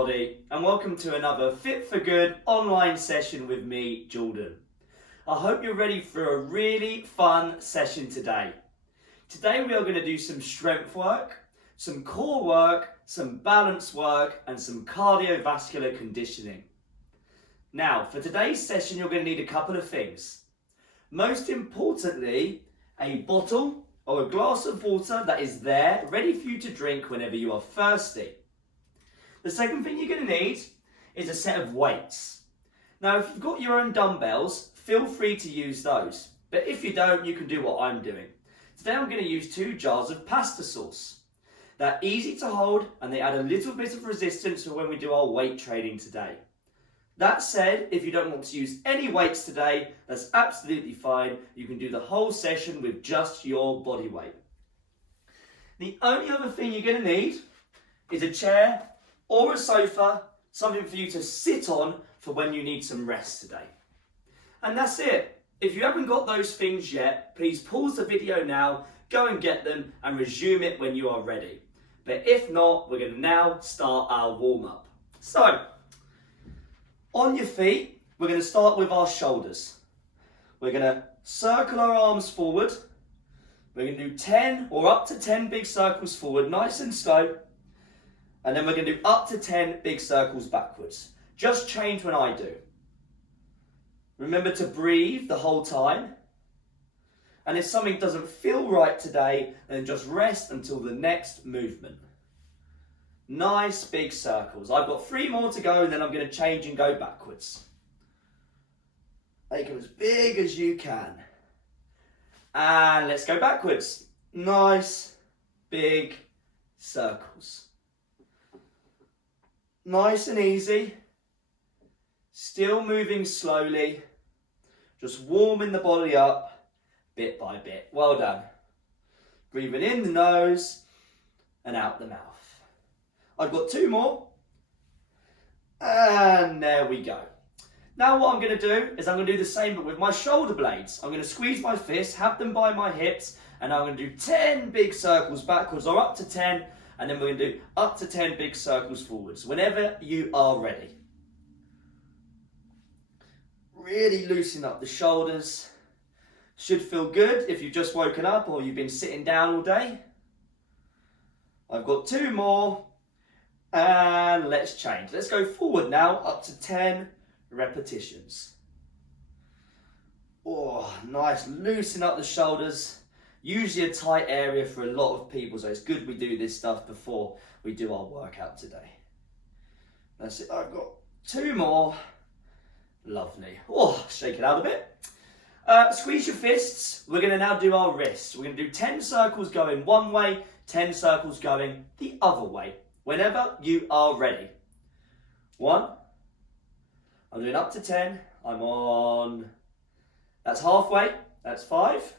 everybody, and welcome to another Fit for Good online session with me, Jordan. I hope you're ready for a really fun session today. Today we are going to do some strength work, some core work, some balance work, and some cardiovascular conditioning. Now, for today's session, you're going to need a couple of things. Most importantly, a bottle or a glass of water that is there, ready for you to drink whenever you are thirsty. The second thing you're going to need is a set of weights. Now, if you've got your own dumbbells, feel free to use those. But if you don't, you can do what I'm doing. Today I'm going to use 2 jars of pasta sauce. They're easy to hold and they add a little bit of resistance for when we do our weight training today. That said, if you don't want to use any weights today, that's absolutely fine. You can do the whole session with just your body weight. The only other thing you're going to need is a chair or a sofa, something for you to sit on for when you need some rest today. And that's it. If you haven't got those things yet, please pause the video now, go and get them and resume it when you are ready. But if not, we're going to now start our warm-up. So, on your feet, we're going to start with our shoulders. We're going to circle our arms forward. We're going to do 10 or up to 10 big circles forward, nice and slow. And then we're going to do up to 10 big circles backwards. Just change when I do. Remember to breathe the whole time. And if something doesn't feel right today, then just rest until the next movement. Nice big circles. I've got 3 more to go and then I'm going to change and go backwards. Make them as big as you can. And let's go backwards. Nice big circles. Nice and easy. Still moving slowly. Just warming the body up bit by bit. Well done. Breathing in the nose and out the mouth. I've got 2 more. And there we go. Now what I'm going to do is I'm going to do the same but with my shoulder blades. I'm going to squeeze my fists, have them by my hips, and I'm going to do 10 big circles backwards or up to 10, and then we're going to do up to 10 big circles forwards whenever you are ready. Really loosen up the shoulders. Should feel good if you've just woken up or you've been sitting down all day. I've got 2 more. And let's change. Let's go forward now, up to 10 repetitions. Oh, nice. Loosen up the shoulders. Usually a tight area for a lot of people, so it's good we do this stuff before we do our workout today. That's it. I've got 2 more. Lovely. Oh, shake it out a bit. Squeeze your fists. We're going to now do our wrists. We're going to do 10 circles going one way, 10 circles going the other way. Whenever you are ready. 1. I'm doing up to 10. I'm on. That's halfway. That's 5.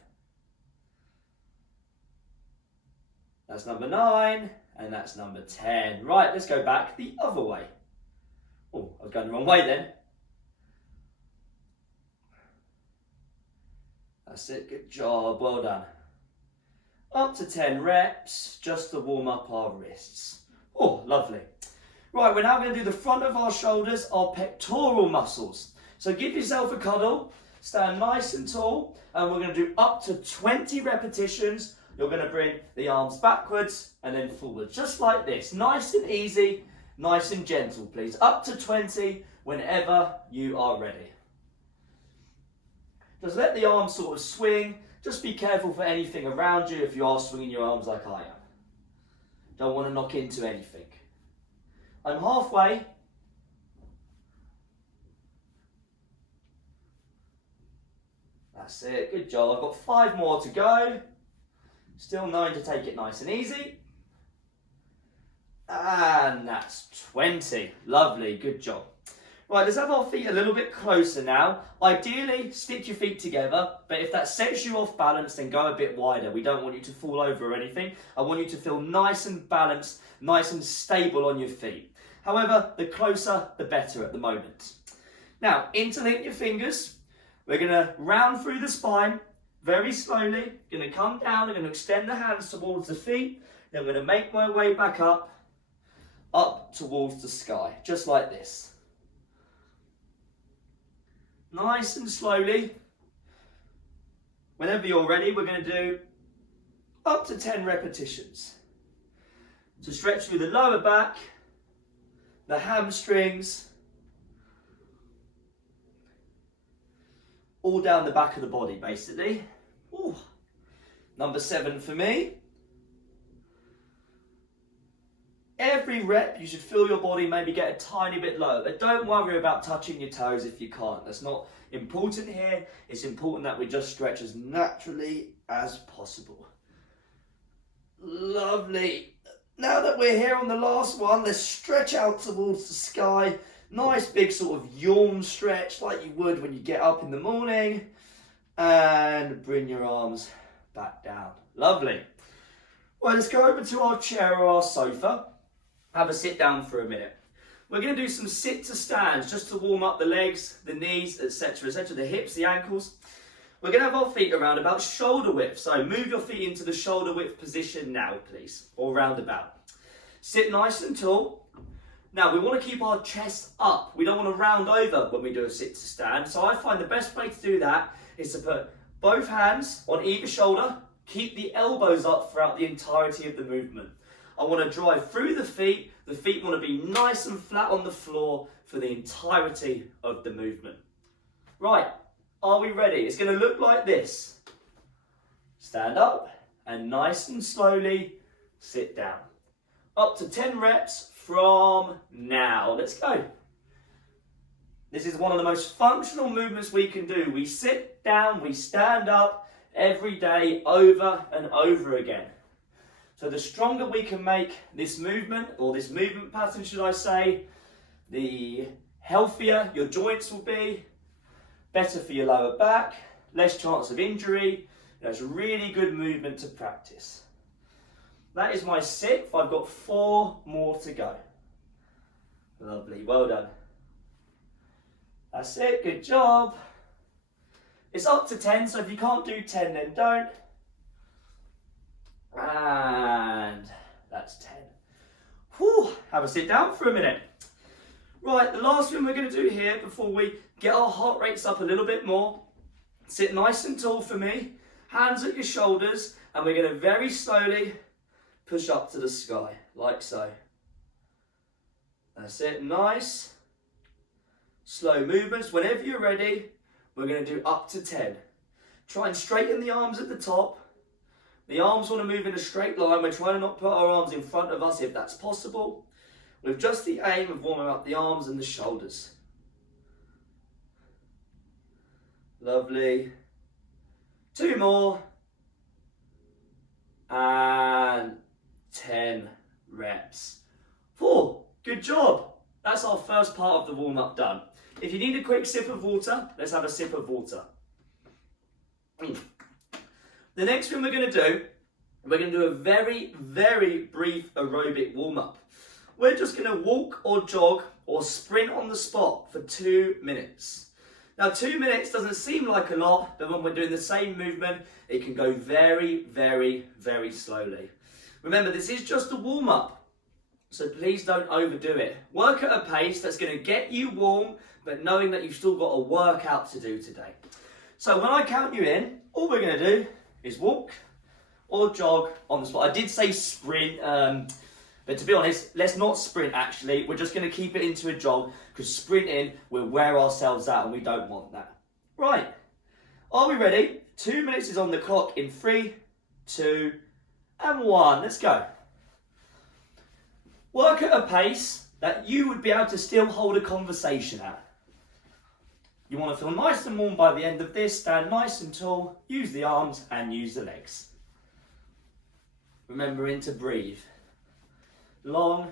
That's number 9. And that's number 10. Right, let's go back the other way. Oh, I was going the wrong way then. That's it. Good job. Well done. Up to 10 reps, just to warm up our wrists. Oh, lovely. Right, we're now going to do the front of our shoulders, our pectoral muscles. So give yourself a cuddle, stand nice and tall, and we're going to do up to 20 repetitions. You're going to bring the arms backwards and then forward, just like this. Nice and easy, nice and gentle, please. Up to 20 whenever you are ready. Just let the arms sort of swing. Just be careful for anything around you if you are swinging your arms like I am. Don't want to knock into anything. I'm halfway. That's it. Good job. I've got 5 more to go. Still knowing to take it nice and easy. And that's 20. Lovely. Good job. Right, let's have our feet a little bit closer now. Ideally, stick your feet together, but if that sets you off balance, then go a bit wider. We don't want you to fall over or anything. I want you to feel nice and balanced, nice and stable on your feet. However, the closer, the better at the moment. Now, interlink your fingers. We're going to round through the spine very slowly. Going to come down, I'm going to extend the hands towards the feet. Then I'm going to make my way back up. up towards the sky, just like this. Nice and slowly. Whenever you're ready, we're going to do up to 10 repetitions. So stretch through the lower back, the hamstrings, all down the back of the body basically. Ooh. Number 7 for me. Every rep you should feel your body maybe get a tiny bit lower, but don't worry about touching your toes if you can't. That's not important here. It's important that we just stretch as naturally as possible. Lovely. Now that we're here on the last one, let's stretch out towards the sky. Nice big sort of yawn stretch like you would when you get up in the morning. And bring your arms back down. Lovely. Well, let's go over to our chair or our sofa. Have a sit down for a minute. We're going to do some sit to stands just to warm up the legs, the knees, etc., etc., the hips, the ankles. We're going to have our feet around about shoulder width. So move your feet into the shoulder width position now, please, or round about. Sit nice and tall. Now, we want to keep our chest up. We don't want to round over when we do a sit to stand. So I find the best way to do that is to put both hands on either shoulder. Keep the elbows up throughout the entirety of the movement. I want to drive through the feet. The feet want to be nice and flat on the floor for the entirety of the movement. Right, are we ready? It's going to look like this. Stand up and nice and slowly sit down. Up to 10 reps from now. Let's go. This is one of the most functional movements we can do. We sit down, we stand up every day over and over again. So the stronger we can make this movement, or this movement pattern should I say, the healthier your joints will be, better for your lower back, less chance of injury. It's a really good movement to practice. That is my 6th. I've got 4 more to go. Lovely, well done. That's it, good job. It's up to 10, so if you can't do 10 then don't. And that's 10. Whew, have a sit down for a minute. Right, the last thing we're going to do here before we get our heart rates up a little bit more. Sit nice and tall for me, hands at your shoulders, and we're going to very slowly push up to the sky, like so. That's it, nice, slow movements. Whenever you're ready, we're going to do up to 10. Try and straighten the arms at the top. The arms want to move in a straight line. We're trying to not put our arms in front of us if that's possible, with just the aim of warming up the arms and the shoulders. Lovely. 2 more. And 10 reps. 4. Good job. That's our first part of the warm-up done. If you need a quick sip of water, let's have a sip of water. The next thing we're going to do, we're going to do a very, very brief aerobic warm-up. We're just going to walk or jog or sprint on the spot for 2 minutes. Now 2 minutes doesn't seem like a lot, but when we're doing the same movement, it can go very, very, very slowly. Remember, this is just a warm-up, so please don't overdo it. Work at a pace that's going to get you warm, but knowing that you've still got a workout to do today. So when I count you in, all we're going to do is walk or jog on the spot. I did say sprint, but to be honest, let's not sprint actually. We're just going to keep it into a jog, because sprinting will wear ourselves out and we don't want that. Right, are we ready? 2 minutes is on the clock in 3, 2, and 1. Let's go. Work at a pace that you would be able to still hold a conversation at. You want to feel nice and warm by the end of this. Stand nice and tall, use the arms and use the legs. Remembering to breathe. Long,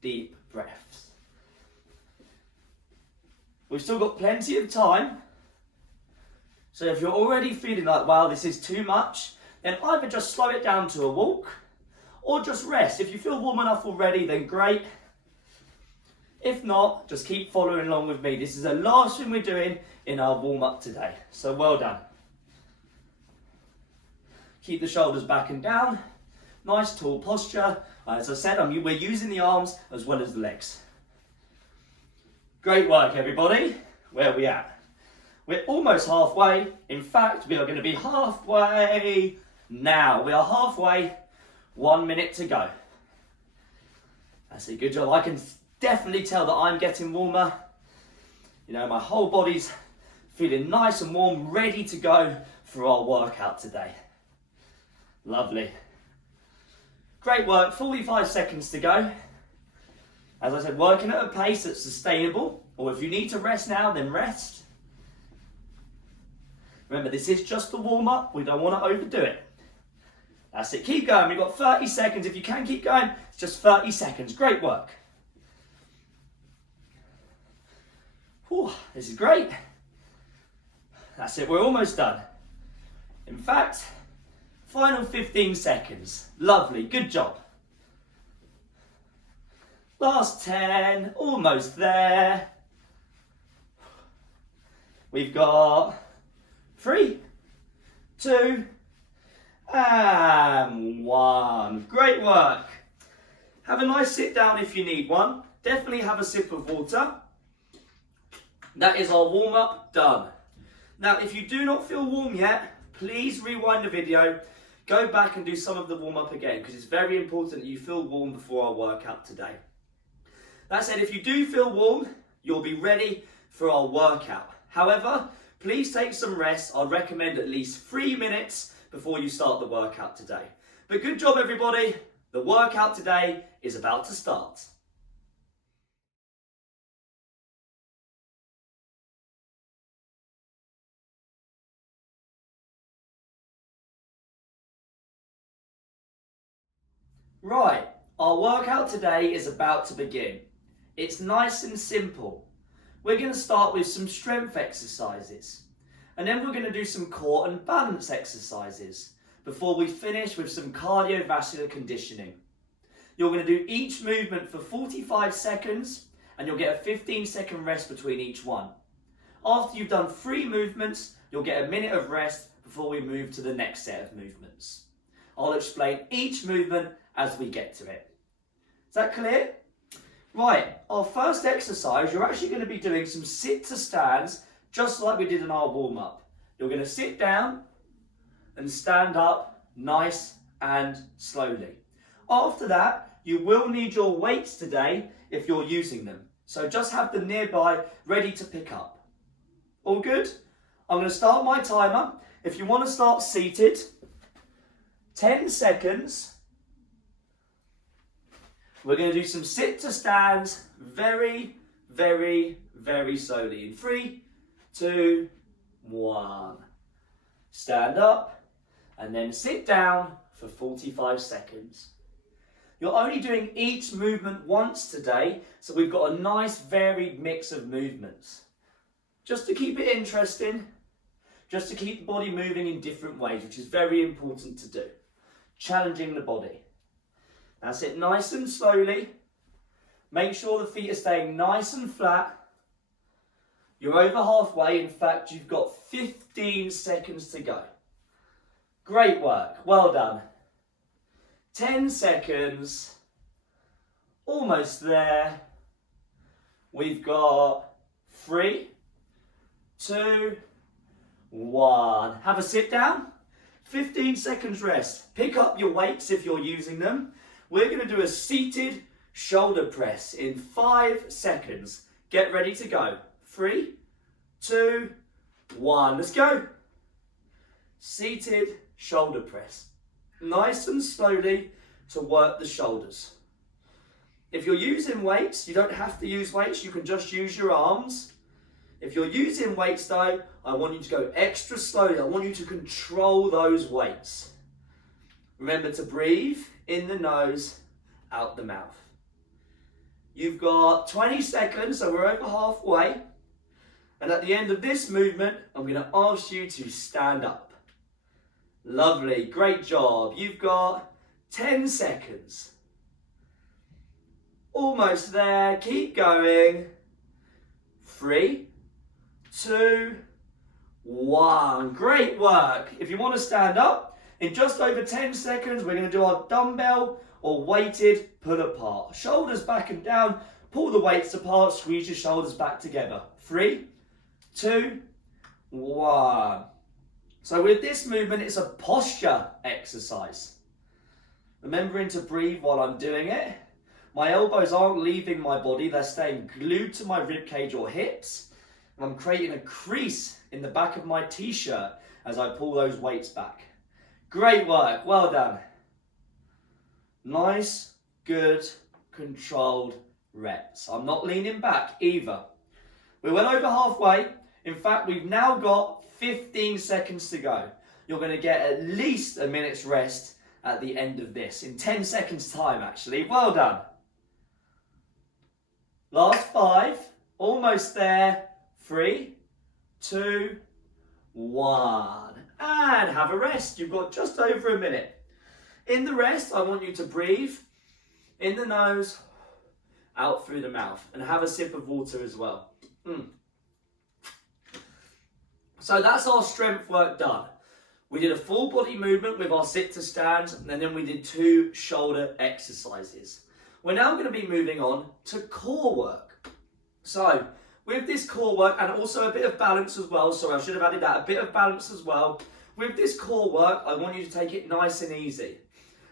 deep breaths. We've still got plenty of time. So if you're already feeling like, wow, this is too much, then either just slow it down to a walk or just rest. If you feel warm enough already, then great. If not, just keep following along with me. This is the last thing we're doing in our warm-up today. So well done. Keep the shoulders back and down. Nice tall posture. As I said, we're using the arms as well as the legs. Great work, everybody. Where are we at? We're almost halfway. In fact, we are going to be halfway now. We are halfway. 1 minute to go. That's a good job. I can definitely tell that I'm getting warmer. You know, my whole body's feeling nice and warm, ready to go for our workout today. Lovely. Great work. 45 seconds to go. As I said, working at a pace that's sustainable, or if you need to rest now, then rest. Remember, this is just the warm-up. We don't want to overdo it. That's it. Keep going. We've got 30 seconds. If you can keep going, it's just 30 seconds. Great work. Whew, this is great. That's it. We're almost done. In fact, final 15 seconds. Lovely. Good job. Last 10. Almost there. We've got 3, 2, and 1. Great work. Have a nice sit down if you need one. Definitely have a sip of water. That is our warm up done. Now, if you do not feel warm yet, please rewind the video. Go back and do some of the warm up again, because it's very important that you feel warm before our workout today. That said, if you do feel warm, you'll be ready for our workout. However, please take some rest. I'd recommend at least 3 minutes before you start the workout today. But good job, everybody. The workout today is about to start. Right, our workout today is about to begin. It's nice and simple. We're going to start with some strength exercises, and then we're going to do some core and balance exercises before we finish with some cardiovascular conditioning. You're going to do each movement for 45 seconds, and you'll get a 15-second rest between each one. After you've done 3 movements, you'll get a minute of rest before we move to the next set of movements. I'll explain each movement as we get to it. Is that clear? Right, our first exercise, you're actually going to be doing some sit to stands, just like we did in our warm-up. You're going to sit down and stand up nice and slowly. After that, you will need your weights today if you're using them. So just have them nearby, ready to pick up. All good? I'm going to start my timer. If you want to start seated, 10 seconds. We're going to do some sit to stands very, very, very slowly. In 3, 2, 1. Stand up and then sit down for 45 seconds. You're only doing each movement once today, so we've got a nice varied mix of movements. Just to keep it interesting, just to keep the body moving in different ways, which is very important to do. Challenging the body. That's it, nice and slowly. Make sure the feet are staying nice and flat. You're over halfway. In fact, you've got 15 seconds to go. Great work, well done. 10 seconds. Almost there. We've got 3, 2, 1. Have a sit down. 15 seconds rest. Pick up your weights if you're using them. We're going to do a seated shoulder press in 5 seconds. Get ready to go. 3, 2, 1. Let's go. Seated shoulder press. Nice and slowly to work the shoulders. If you're using weights, you don't have to use weights. You can just use your arms. If you're using weights though, I want you to go extra slowly. I want you to control those weights. Remember to breathe in the nose, out the mouth. You've got 20 seconds, so we're over halfway. And at the end of this movement, I'm going to ask you to stand up. Lovely, great job. You've got 10 seconds. Almost there, keep going. 3, 2, 1. Great work. If you want to stand up, In just over 10 seconds, we're going to do our dumbbell or weighted pull apart. Shoulders back and down, pull the weights apart, squeeze your shoulders back together. 3, 2, 1. So with this movement, it's a posture exercise. Remembering to breathe while I'm doing it. My elbows aren't leaving my body, they're staying glued to my rib cage or hips. And I'm creating a crease in the back of my t-shirt as I pull those weights back. Great work, well done. Nice, good, controlled reps. I'm not leaning back either. We're well over halfway. In fact, we've now got 15 seconds to go. You're going to get at least a minute's rest at the end of this. In 10 seconds time, actually. Well done. Last 5. Almost there. 3, 2, 1. And have a rest. You've got just over a minute. In the rest, I want you to breathe in the nose, out through the mouth, and have a sip of water as well. So that's our strength work done. We did a full body movement with our sit to stand, and then we did 2 shoulder exercises. We're now going to be moving on to core work. So with this core work, and also a bit of balance as well, sorry, I should have added that, a bit of balance as well. With this core work, I want you to take it nice and easy.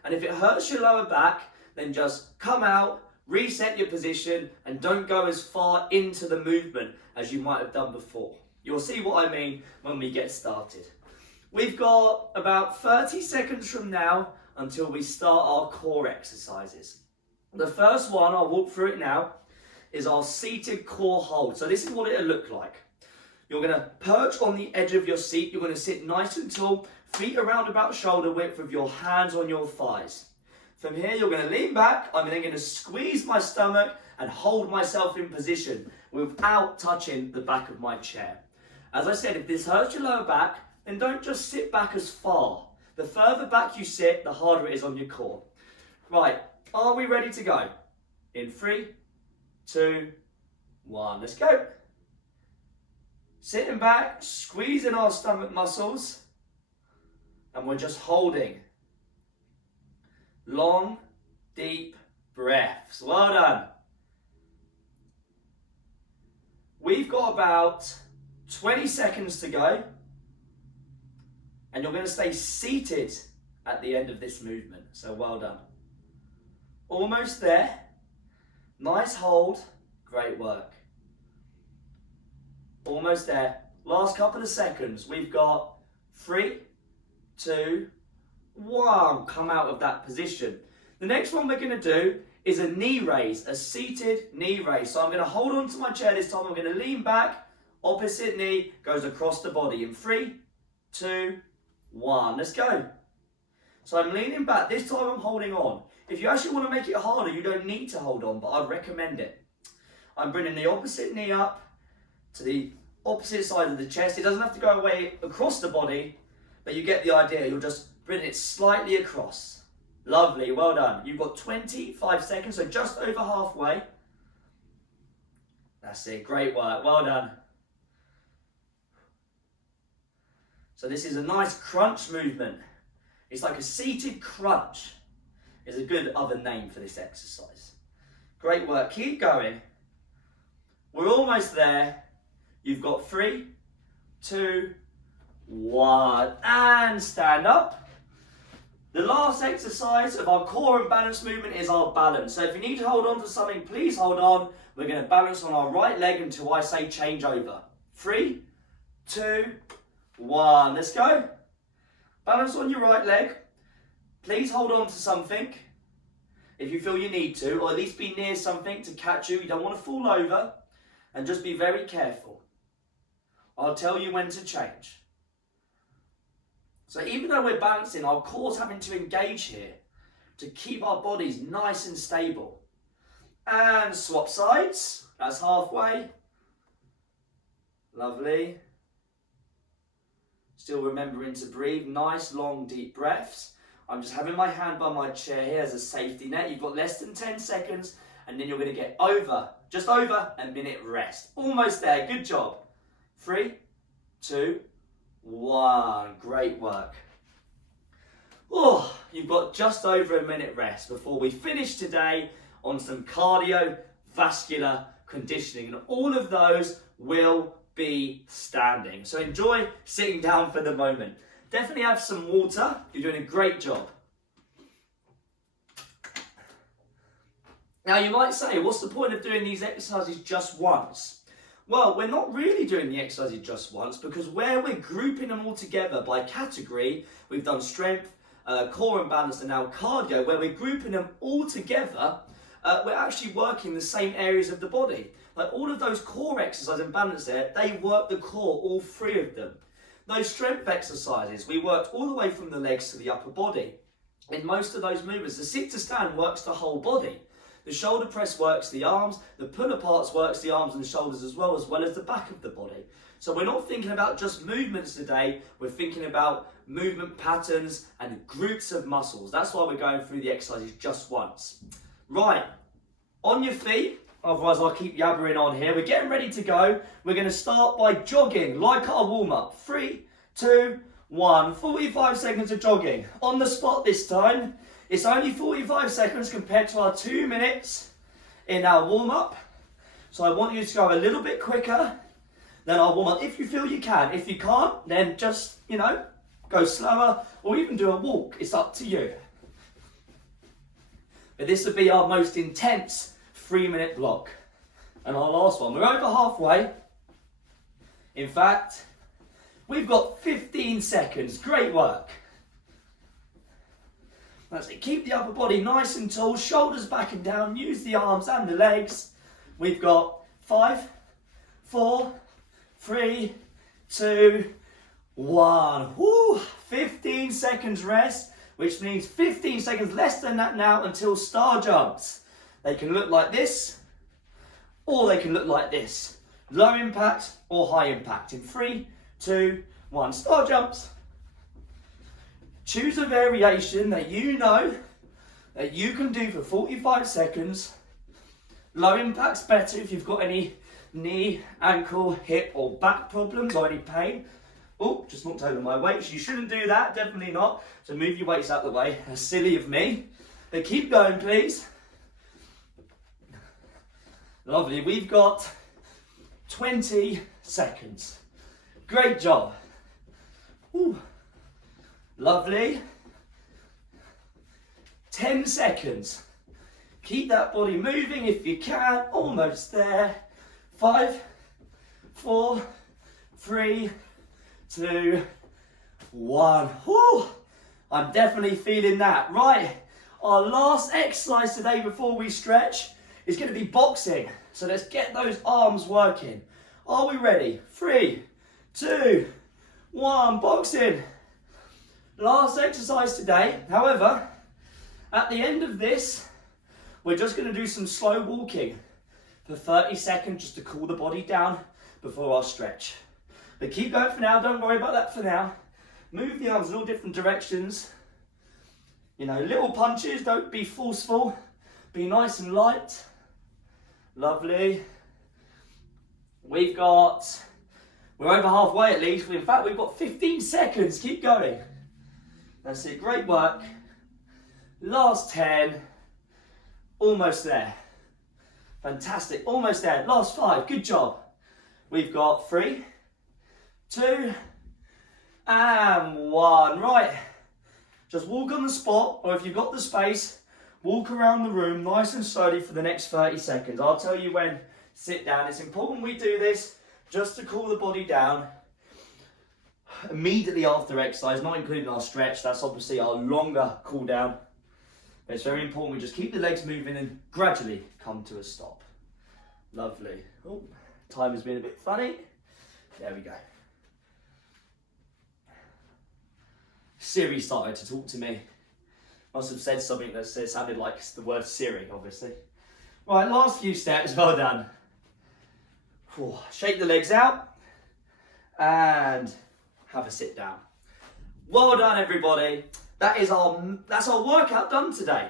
And if it hurts your lower back, then just come out, reset your position, and don't go as far into the movement as you might have done before. You'll see what I mean when we get started. We've got about 30 seconds from now until we start our core exercises. The first one, I'll walk through it now, is our seated core hold. So this is what it'll look like. You're going to perch on the edge of your seat. You're going to sit nice and tall, feet around about shoulder width with your hands on your thighs. From here, you're going to lean back. I'm then going to squeeze my stomach and hold myself in position without touching the back of my chair. As I said, if this hurts your lower back, then don't just sit back as far. The further back you sit, the harder it is on your core. Right, are we ready to go? In 3, 2, 1, let's go. Sitting back, squeezing our stomach muscles, and we're just holding. Long, deep breaths. Well done. We've got about 20 seconds to go, and you're going to stay seated at the end of this movement. So well done. Almost there. Nice hold. Great work. Almost there. Last couple of seconds. We've got 3, 2, 1. Come out of that position. The next one we're going to do is a knee raise, a seated knee raise. So I'm going to hold on to my chair this time. I'm going to lean back. Opposite knee goes across the body in 3, 2, 1. Let's go. So I'm leaning back. This time I'm holding on. If you actually want to make it harder, you don't need to hold on, but I'd recommend it. I'm bringing the opposite knee up to the opposite side of the chest. It doesn't have to go away across the body, but you get the idea. You'll just bring it slightly across. Lovely, well done. You've got 25 seconds, so just over halfway. That's it, great work, well done. So this is a nice crunch movement. It's like a seated crunch. Is a good other name for this exercise. Great work, keep going. We're almost there. You've got 3, 2, 1, and stand up. The last exercise of our core and balance movement is our balance. So if you need to hold on to something, please hold on. We're going to balance on our right leg until I say change over. 3, 2, 1, let's go. Balance on your right leg. Please hold on to something if you feel you need to, or at least be near something to catch you. You don't want to fall over, and just be very careful. I'll tell you when to change. So even though we're balancing, our core's having to engage here to keep our bodies nice and stable. And swap sides, that's halfway. Lovely. Still remembering to breathe, nice long deep breaths. I'm just having my hand by my chair here as a safety net. You've got less than 10 seconds, and then you're going to get just over a minute rest. Almost there, good job. 3, 2, 1, great work. Oh, you've got just over a minute rest before we finish today on some cardiovascular conditioning, and all of those will be standing. So enjoy sitting down for the moment. Definitely have some water. You're doing a great job. Now you might say, what's the point of doing these exercises just once? Well, we're not really doing the exercises just once, because where we're grouping them all together by category, we've done strength, core and balance, and now cardio, where we're grouping them all together, we're actually working the same areas of the body. Like all of those core exercises and balance there, they work the core, all three of them. Those strength exercises, we worked all the way from the legs to the upper body. In most of those movements, the sit to stand works the whole body. The shoulder press works the arms, the pull aparts works the arms and the shoulders as well as the back of the body. So we're not thinking about just movements today, we're thinking about movement patterns and groups of muscles. That's why we're going through the exercises just once. Right, on your feet, otherwise I'll keep yabbering on here. We're getting ready to go. We're going to start by jogging, like our warm-up. 3, 2, 1, 45 seconds of jogging. On the spot this time. It's only 45 seconds compared to our 2 minutes in our warm-up. So I want you to go a little bit quicker than our warm-up, if you feel you can. If you can't, then just, go slower or even do a walk. It's up to you. But this would be our most intense 3-minute block. And our last one, we're over halfway. In fact, we've got 15 seconds. Great work. That's it. Keep the upper body nice and tall, shoulders back and down. Use the arms and the legs. We've got 5, 4, 3, 2, 1. Woo! 15 seconds rest, which means 15 seconds less than that now until star jumps. They can look like this, or they can look like this. Low impact or high impact. In 3, 2, 1. Star jumps. Choose a variation that you know that you can do for 45 seconds. Low impact's better if you've got any knee, ankle, hip or back problems or any pain. Oh, just knocked over my weights. You shouldn't do that, definitely not. So move your weights out of the way. That's silly of me. But keep going, please. Lovely. We've got 20 seconds. Great job. Ooh. Lovely. 10 seconds. Keep that body moving if you can. Almost there. 5, 4, 3, 2, 1. Whew. I'm definitely feeling that. Right. Our last exercise today before we stretch is going to be boxing. So let's get those arms working. Are we ready? 3, 2, 1. Boxing. Last exercise today. However, at the end of this, we're just going to do some slow walking for 30 seconds just to cool the body down before our stretch. But keep going for now. Don't worry about that for now. Move the arms in all different directions. Little punches. Don't be forceful. Be nice and light. Lovely. We're over halfway at least. In fact, we've got 15 seconds. Keep going. That's it, great work. Last 10, almost there. Fantastic, almost there. Last 5, good job. We've got 3, 2, and 1. Right, just walk on the spot, or if you've got the space, walk around the room nice and slowly for the next 30 seconds. I'll tell you when, sit down. It's important we do this just to cool the body down. Immediately after exercise, not including our stretch, that's obviously our longer cool down. But it's very important we just keep the legs moving and gradually come to a stop. Lovely. Oh, time has been a bit funny. There we go. Siri started to talk to me. Must have said something that sounded like the word Siri, obviously. Right, last few steps, well done. Shake the legs out and have a sit down. Well done, everybody. That's our workout done today.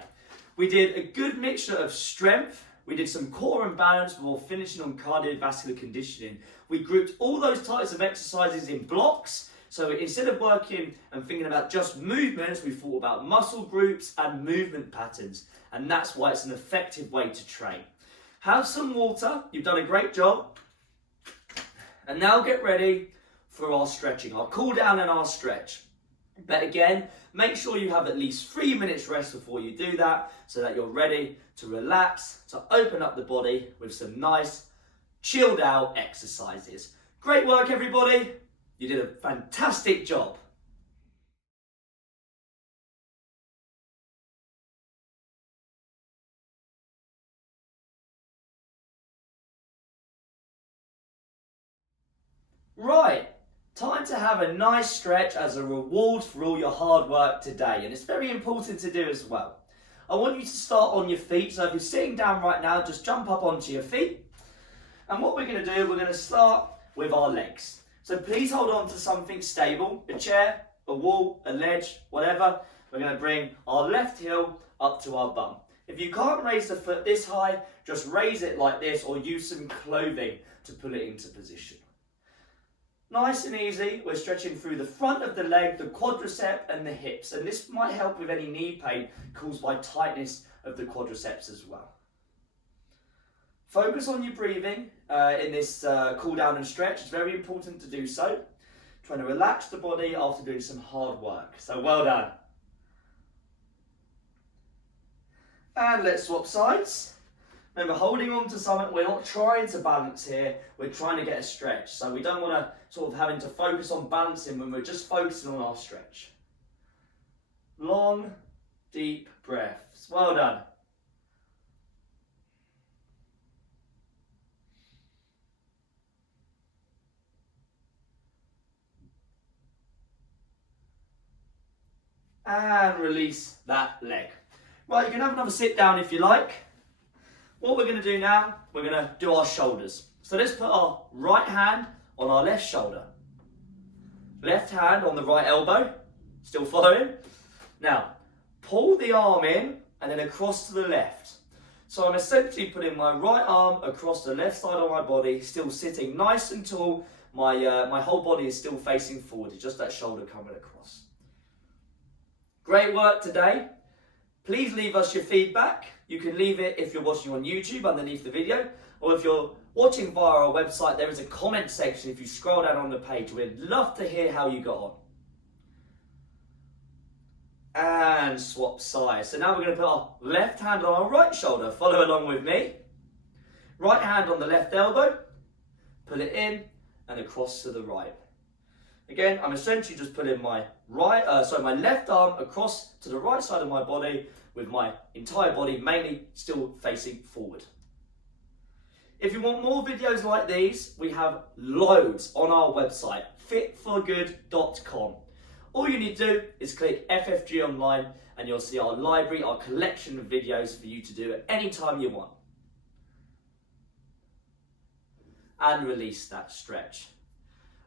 We did a good mixture of strength. We did some core and balance before finishing on cardiovascular conditioning. We grouped all those types of exercises in blocks So instead of working and thinking about just movements, we thought about muscle groups and movement patterns. And that's why it's an effective way to train. Have some water. You've done a great job. And now get ready for our stretching, our cool down and our stretch. But again, make sure you have at least 3 minutes rest before you do that so that you're ready to relax, to open up the body with some nice chilled out exercises. Great work, everybody. You did a fantastic job. Right, time to have a nice stretch as a reward for all your hard work today, and it's very important to do as well. I want you to start on your feet, so if you're sitting down right now, just jump up onto your feet. And what we're going to do, we're going to start with our legs. So please hold on to something stable, a chair, a wall, a ledge, whatever. We're going to bring our left heel up to our bum. If you can't raise the foot this high, just raise it like this or use some clothing to pull it into position. Nice and easy, we're stretching through the front of the leg, the quadricep and the hips. And this might help with any knee pain caused by tightness of the quadriceps as well. Focus on your breathing in this cool down and stretch. It's very important to do so. Trying to relax the body after doing some hard work. So well done. And let's swap sides. Remember, holding on to something, we're not trying to balance here, we're trying to get a stretch. So we don't want to sort of having to focus on balancing when we're just focusing on our stretch. Long, deep breaths. Well done. And release that leg. Right, you can have another sit down if you like. What we're going to do now, we're going to do our shoulders. So let's put our right hand on our left shoulder. Left hand on the right elbow. Still following? Now, pull the arm in and then across to the left. So I'm essentially putting my right arm across the left side of my body, still sitting nice and tall. My whole body is still facing forward. It's just that shoulder coming across. Great work today. Please leave us your feedback. You can leave it if you're watching on YouTube underneath the video, or if you're watching via our website, there is a comment section if you scroll down on the page. We'd love to hear how you got on. And swap sides. So now we're going to put our left hand on our right shoulder. Follow along with me. Right hand on the left elbow. Pull it in and across to the right. Again, I'm essentially just putting my my left arm across to the right side of my body with my entire body mainly still facing forward. If you want more videos like these, we have loads on our website, fitforgood.com. All you need to do is click FFG online and you'll see our library, our collection of videos for you to do at any time you want. And release that stretch.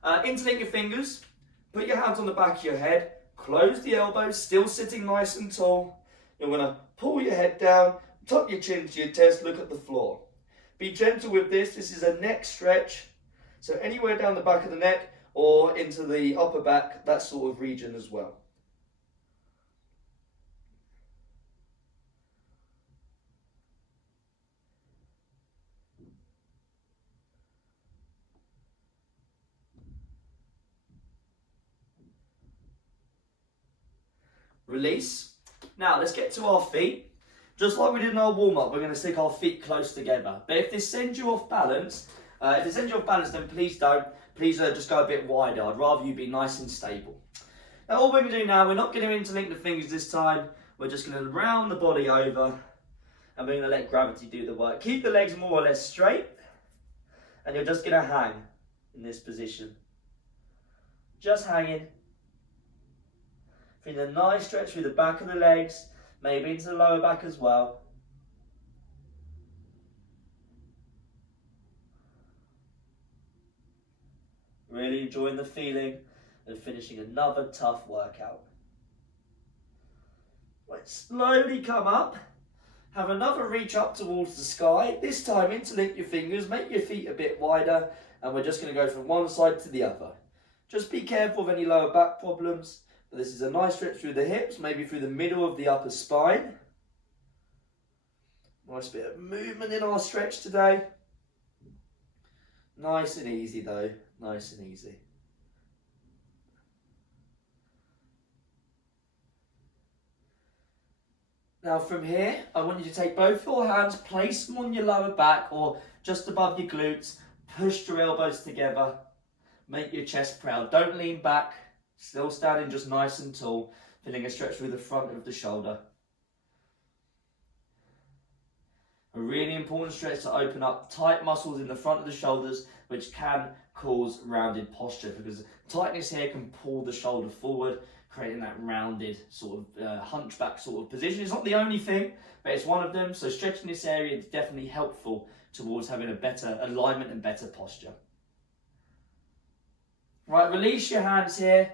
Interlink your fingers, put your hands on the back of your head, close the elbows, still sitting nice and tall. You're going to pull your head down, tuck your chin to your chest, look at the floor. Be gentle with this. This is a neck stretch. So anywhere down the back of the neck or into the upper back, that sort of region as well. Release. Now let's get to our feet. Just like we did in our warm-up, we're going to stick our feet close together. But if this sends you off balance, then please don't. Please just go a bit wider. I'd rather you be nice and stable. Now all we're going to do now, we're not going to interlink the fingers this time. We're just going to round the body over and we're going to let gravity do the work. Keep the legs more or less straight and you're just going to hang in this position. Just hanging. Feeling a nice stretch through the back of the legs, maybe into the lower back as well. Really enjoying the feeling of finishing another tough workout. Let's slowly come up. Have another reach up towards the sky. This time interlink your fingers, make your feet a bit wider, and we're just going to go from one side to the other. Just be careful of any lower back problems. But this is a nice stretch through the hips, maybe through the middle of the upper spine. Nice bit of movement in our stretch today. Nice and easy though, nice and easy. Now from here, I want you to take both your hands, place them on your lower back or just above your glutes, push your elbows together, make your chest proud. Don't lean back, still standing just nice and tall, feeling a stretch through the front of the shoulder. A really important stretch to open up tight muscles in the front of the shoulders, which can cause rounded posture because tightness here can pull the shoulder forward, creating that rounded sort of hunchback sort of position. It's not the only thing, but it's one of them. So stretching this area is definitely helpful towards having a better alignment and better posture. Right, release your hands here.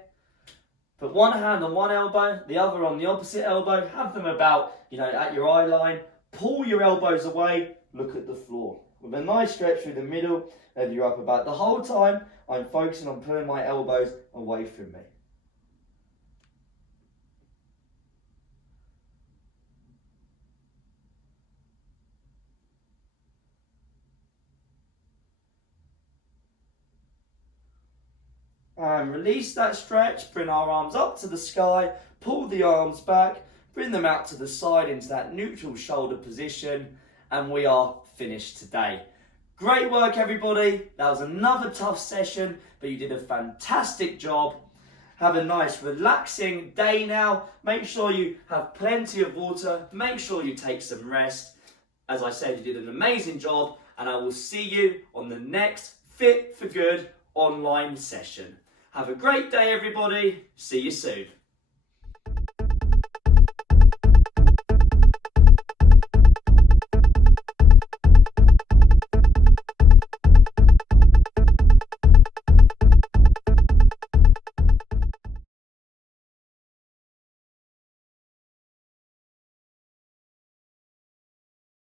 Put one hand on one elbow, the other on the opposite elbow. Have them about, at your eye line. Pull your elbows away, look at the floor. With a nice stretch through the middle of your upper back. The whole time, I'm focusing on pulling my elbows away from me. And release that stretch, bring our arms up to the sky, pull the arms back, bring them out to the side into that neutral shoulder position, and we are finished today. Great work everybody, that was another tough session, but you did a fantastic job. Have a nice relaxing day now, make sure you have plenty of water, make sure you take some rest. As I said, you did an amazing job, and I will see you on the next Fit for Good online session. Have a great day everybody, see you soon.